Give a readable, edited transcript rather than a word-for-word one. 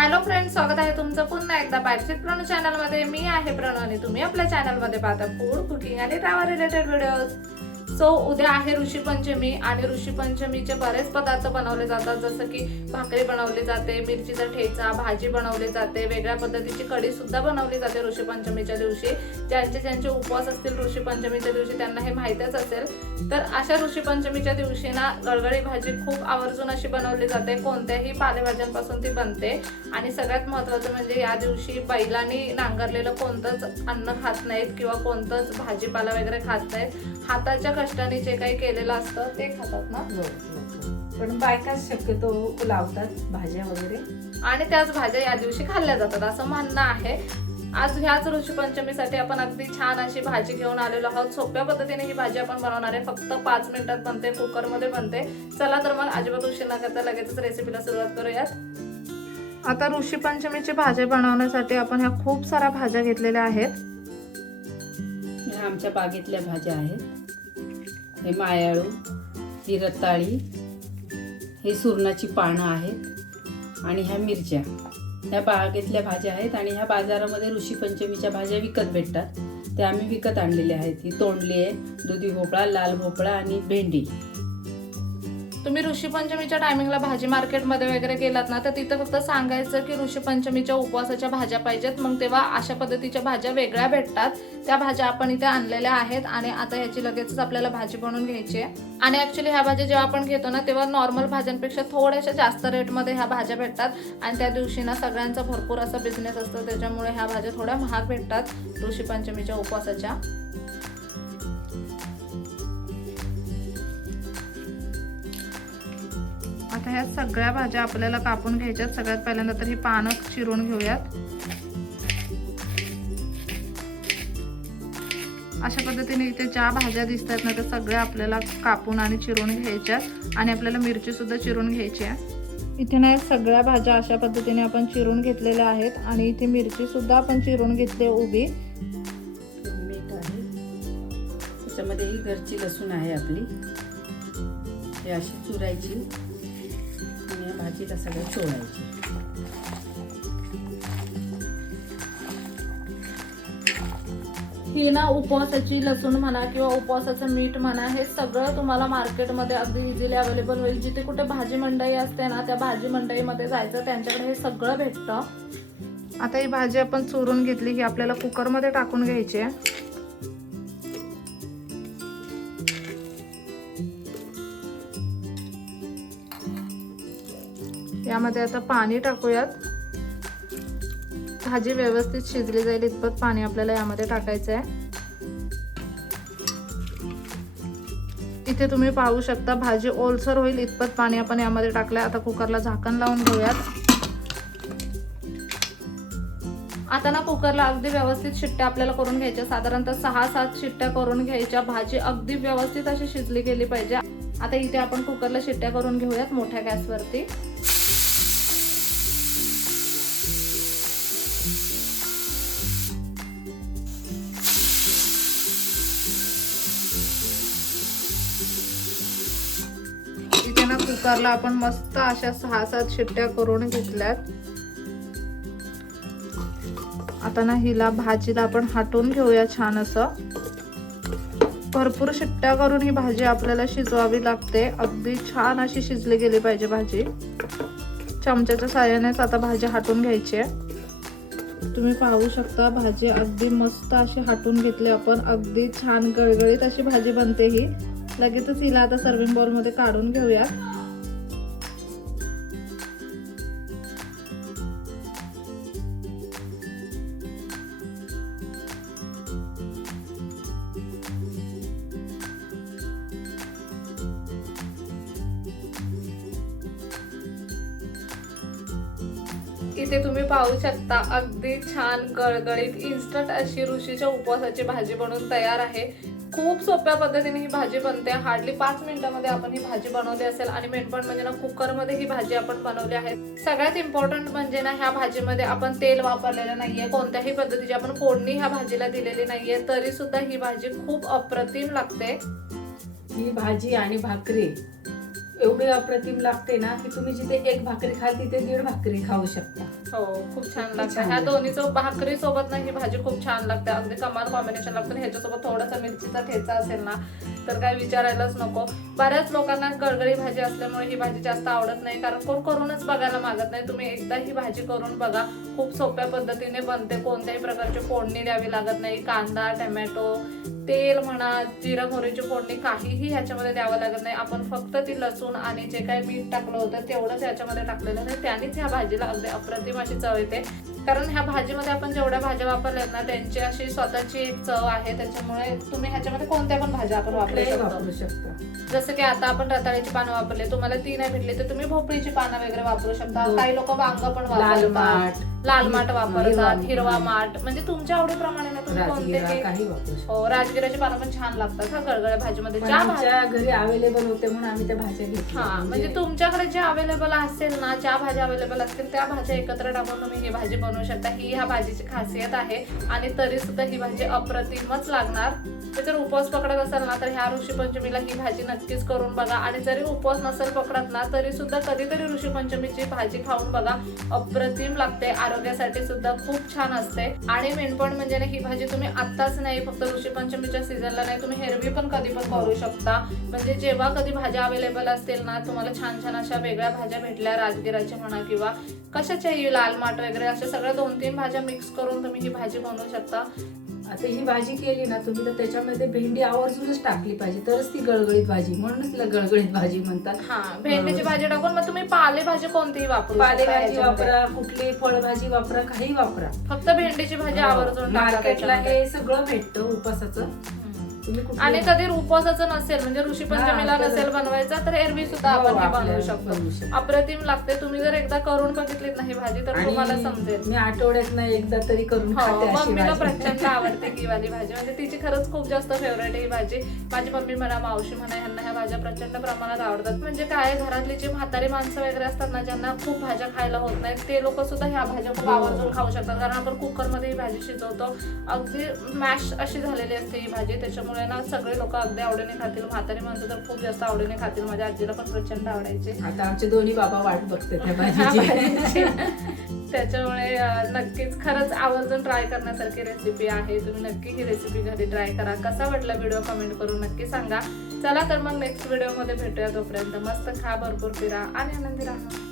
Hello friends, स्वागत आहे तुमचं पुन्हा एकदा बायसेट प्रणू चॅनलमध्ये। मी आहे प्रणू आणि तुम्ही आपल्या चॅनलमध्ये पाहता फूड, कुकिंग आणि ट्रॅव्हल रिलेटेड व्हिडिओज। सो उद्या आहे ऋषी पंचमी आणि ऋषी पंचमीचे बरेच पदार्थ बनवले जातात, जसं की भाकरी बनवली जाते, मिरचीचा ठेचा, भाजी बनवली जाते, वेगळ्या पद्धतीची कढी सुद्धा बनवली जाते ऋषी पंचमीच्या दिवशी। ज्यांचे उपवास असतील ऋषी पंचमीच्या दिवशी त्यांना हे माहितीच असेल। तर अशा ऋषी पंचमीच्या दिवशी ना गळगळी भाजी खूप आवर्जून अशी बनवली जाते, कोणत्याही पालेभाज्यांपासून ती बनते। आणि सगळ्यात महत्त्वाचं म्हणजे या दिवशी बैलांनी नांगरलेलं कोणतंच अन्न खात नाहीत किंवा कोणतंच भाजीपाला वगैरे खात नाहीत। हाताच्या कष्टाने जे काही केलेलं असतं ते खातात ना। पण बायकाच शक्यतो लावतात भाज्या वगैरे आणि त्याच भाज्या या दिवशी खाल्ल्या जातात असं म्हणणं आहे। आज ह्याच ऋषी पंचमीसाठी आपण अगदी छान अशी भाजी घेऊन आलेलो आहोत। सोप्या पद्धतीने ही भाजी आपण बनवणार आहे, फक्त 5 मिनिटात बनते, कुकर मध्ये बनते। चला तर मग अजिबात उशीर न करता लगेचच रेसिपीला सुरुवात करूयात। आता ऋषी पंचमीची भाजी बनवण्यासाठी आपण ह्या खूप साऱ्या भाज्या घेतलेल्या आहेत। ह्या आमच्या बागेतल्या भाज्या आहेत। हे मायाळू, ही रताळी, हे सुरणाची पानं आहेत आणि ह्या मिरच्या। ह्या बागेतल्या भाज्या आहेत आणि ह्या बाजारामध्ये ऋषी पंचमीच्या भाज्या विकत भेटतात, त्या आम्ही विकत आणलेल्या आहेत। ही तोंडली आहे, दुधी भोपळा, लाल भोपळा आणि भेंडी। तुम्ही ऋषी पंचमीच्या टायमिंगला भाजी मार्केटमध्ये वगैरे गेलात ना, तर तिथं फक्त सांगायचं की ऋषी पंचमीच्या उपवासाच्या भाज्या पाहिजेत, मग तेव्हा अशा पद्धतीच्या भाज्या वेगळ्या भेटतात। त्या भाज्या आपण इथे आणलेल्या आहेत आणि आता याची लगेचच आपल्याला भाजी बनवून घ्यायची आहे। आणि ऍक्च्युली ह्या भाज्या जेव्हा आपण घेतो ना, तेव्हा नॉर्मल भाज्यांपेक्षा थोड्याशा जास्त रेटमध्ये ह्या भाज्या भेटतात। आणि त्या दिवशी ना सगळ्यांचा भरपूर असा बिझनेस असतो, त्याच्यामुळे ह्या भाज्या थोड्या महाग भेटतात ऋषी पंचमीच्या उपवासाच्या। आता ह्या सगळ्या भाज्या आपल्याला कापून घ्यायच्यात। सगळ्यात पहिल्यांदा तर ही पानं चिरून घेऊयात। अशा पद्धतीने इथे ज्या भाज्या दिसतात ना, त्या सगळ्या आपल्याला कापून आणि चिरून घ्यायच्यात। आणि आपल्याला मिरची सुद्धा चिरून घ्यायची आहे। इथे ना सगळ्या भाज्या अशा पद्धतीने आपण चिरून घेतलेल्या आहेत आणि इथे मिरची सुद्धा आपण चिरून घेतली उभी। मीठ आहे, त्याच्यामध्ये ही घरची लसूण आहे आपली, हे अशी चुरायची आणि या भाजीला सगळं चोळायची। ही ना उपवासाची लसूण म्हणा किंवा उपवासाचं मीठ म्हणा, हे सगळं तुम्हाला मार्केटमध्ये अगदी इझिली अवेलेबल होईल। जिथे कुठे भाजी मंडई असते ना, त्या भाजी मंडईमध्ये जायचं, त्यांच्याकडे हे सगळं भेटतं। आता ही भाजी आपण चुरून घेतली, ही आपल्याला कुकरमध्ये टाकून घ्यायची आहे। यामध्ये आता पाणी टाकूयात। भाजी व्यवस्थित शिजली जाईल इतपत पाणी आपल्याला यामध्ये टाकायचं आहे। इथे तुम्ही पाहू शकता भाजी ओलसर होईल इतपत पाणी आपण यामध्ये टाकलंय। आता कुकरला झाकण लावून घेऊयात। आता ना कुकरला अगदी व्यवस्थित शिट्ट्या आपल्याला करून घ्यायच्या, साधारणतः 6-7 शिट्ट्या करून घ्यायच्या। भाजी अगदी व्यवस्थित अशी शिजली गेली पाहिजे। आता इथे आपण कुकरला शिट्ट्या करून घेऊयात मोठ्या गॅसवरती। इथे ना कुकरला आपण मस्त अशा 6-7 शिट्ट्या करून घेतल्यात। आता ना हिला भाजीला आपण हटवून घेऊया छान असं। भरपूर शिट्ट्या करून ही भाजी आपल्याला शिजवावी लागते, अगदी छान अशी शिजली गेली पाहिजे भाजी। चमच्याच्या साहाय्यानेच आता भाजी हटवून घ्यायची आहे। तुम्ही पाहू शकता भाजी अगदी मस्त अशी हटवून घेतली आपण, अगदी छान गळगळीत अशी भाजी बनते ही। लगेचच हिला आता सर्विंग बाउल मध्ये काढून घेऊया। इथे तुम्ही पाहू शकता अगदी छान गळगळीत इन्स्टंट अशी ऋषीच्या उपवासाची भाजी बनवून तयार आहे। खूप सोप्या पद्धतीने ही भाजी बनते, हार्डली 5 मिनिटांमध्ये आपण ही भाजी बनवली असेल। आणि मेन पॉइंट म्हणजे ना कुकरमध्ये ही भाजी आपण बनवली आहे। सगळ्यात इम्पॉर्टंट म्हणजे ना ह्या भाजीमध्ये आपण तेल वापरलेलं नाहीये, कोणत्याही पद्धतीची आपण फोडणी ह्या भाजीला दिलेली नाहीये, तरी सुद्धा ही भाजी खूप अप्रतिम लागते। ही भाजी आणि भाकरी एवढी अप्रतिम लागते ना की तुम्ही जिथे एक भाकरी खाल तिथे 1.5 भाकरी खाऊ शकता। हो, खूप छान खूप लागतं. छान ह्या लागतं. दोन्हीचं भाकरी सोबत ना ही भाजी खूप छान लागते. अगदी कमाल कॉम्बिनेशन लागतं. ह्याच्यासोबत थोडासा मिरचीचा ठेचा असेल ना तर काय विचारायलाच नको. बऱ्याच लोकांना गळगळी भाजी असल्यामुळे ही भाजी जास्त आवडत नाही, कारण कोण करूनच बघायला मागत नाही. तुम्ही एकदा ही भाजी करून बघा, खूप सोप्या पद्धतीने बनते. कोणत्याही प्रकारची फोडणी द्यावी लागत नाही. कांदा, टोमॅटो, तेल म्हणा, जिरा मोहरीची फोडणी काहीही ह्याच्यामध्ये द्यावं लागत नाही. आपण फक्त ती लसूण आणि जे काही मीठ टाकलं होतं तेवढंच ह्याच्यामध्ये टाकलेलं आहे. त्यानेच ह्या भाजीला अगदी अप्रतिम अशी चव येते. कारण ह्या भाजीमध्ये आपण जेवढ्या भाज्या वापरल्यात ना त्यांची अशी स्वतःची एक चव आहे. त्याच्यामुळे तुम्ही ह्याच्यामध्ये कोणत्या पण भाज्या आपण वापरू कुठल्याही शकतो. वापरू शकता. जसं की आता आपण रताळ्याची पानं वापरले, तुम्हाला ती नाही भेटली तर तुम्ही भोपळीची पानं वगैरे वापरू शकता. हो. काही लोक वांग पण लाल वापरतात, माठ, लाल माठ हिरवा वापरतात, माठ. हिरवा माठ, म्हणजे तुमच्या आवडीप्रमाणे ना तुम्ही राजगिरा कोणते काही वापरू शकतो. हो, राजगिराची पानं पण छान लागतात हा गळगळ्या भाजीमध्ये. पण ज्या भाज्या आमच्या घरी अवेलेबल होते म्हणून आम्ही त्या भाज्या घेतल्या. हा, म्हणजे तुमच्याकडे जे अवेलेबल असेल ना, ज्या भाज्या अवेलेबल असतील त्या भाज्या एकत्र टाकून तुम्ही ही भाजी बनवू शकता. ही ह्या भाजीची खासियत आहे. आणि तरी सुद्धा ही भाजी अप्रतिमच लागणार. जर उपवास पकडत असाल ना तर ह्या ऋषीपंचमीला ही भाजी नक्कीच करून बघा. आणि जरी उपवास नसेल पकडत ना तरी सुद्धा कधीतरी ऋषीपंचमीची भाजी खाऊन बघा, अप्रतिम लागते. आरोग्यासाठी सुद्धा खूप छान असते. आणि मेन पॉइंट म्हणजे ना, ही भाजी तुम्ही आत्ताच नाही, फक्त ऋषीपंचमीच्या सीझनला नाही, तुम्ही हेरवी पण कधी पण करू शकता. म्हणजे जेव्हा कधी भाज्या अवेलेबल असतील ना, तुम्हाला छान छान अशा वेगळ्या भाज्या भेटल्या, राजगिराच्या म्हणा किंवा कशाच्याही, लाल माठ वगैरे, अशा सगळ्या 2-3 भाज्या मिक्स करून तुम्ही ही भाजी बनवू शकता. आता ही भाजी केली ना तुम्ही तर त्याच्यामध्ये भेंडी आवर्जूनच टाकली पाहिजे, तरच ती गळगळीत भाजी, म्हणूनच तिला गळगळीत भाजी म्हणतात. हा, भेंडीची भाजी टाकून मग तुम्ही पालेभाजी कोणतीही वापरू शकता पालेभाजी याच्यामध्ये. वापरा, कुठली फळभाजी वापरा, काही वापरा. फक्त भेंडीची भाजी आवर्जून टाका मार्केटला त्याच्यामध्ये. हे सगळं भेटतं उपासाचं. तुम्ही कुठली- आणि कधी उपवासाचं नसेल, म्हणजे ऋषीपंचमीला हा, तर- नसेल बनवायचा तर एरवी सुद्धा हो, आपण हे आपल्याला बनवू शकतो. बनवू शकतो. अप्रतिम लागते. तुम्ही जर एकदा करून बघितलीत ना ही भाजी तर तुम्हाला समजेल. मी आठवड्यात ना एकदा तरी करून हो, खाते अशी मम्मीला भाजी. प्रचंड आवडते ही वाली भाजी. म्हणजे तिची खरंच खूप जास्त फेवरेट आहे ही भाजी. माझी मम्मी म्हणा, मावशी म्हणा, ह्यांना ह्या भाज्या प्रचंड प्रमाणात आवडतात. म्हणजे काय, घरातली जी म्हातारी माणसं वगैरे असतात ना, ज्यांना खूप भाज्या खायला होत नाहीत, ते लोक सुद्धा ह्या भाज्या खूप हो. आवर्जून खाऊ शकतात. कारण आपण कुकरमध्ये ही भाजी शिजवतो, अगदी मॅश अशी झालेली असते ही भाजी. त्याच्यामुळे ना सगळे लोक अगदी आवडीने खातील. म्हातारी माणसं तर खूप जास्त आवडीने खातील. माझ्या आजीला पण प्रचंड आवडायचे. आता आमचे दोन्ही बाबा वाट बघते त्या भाजीची. त्याच्यामुळे नक्कीच खरंच आवर्जून ट्राय करण्यासारखी रेसिपी आहे. तुम्ही नक्की ही रेसिपी घरी ट्राय करा. कसा वाटला व्हिडिओ कमेंट करून नक्की सांगा. चला तर मग नेक्स्ट व्हिडिओ मध्ये भेटूया. तोपर्यंत मस्त खा, भरपूर फिरा आणि आनंदी राहा.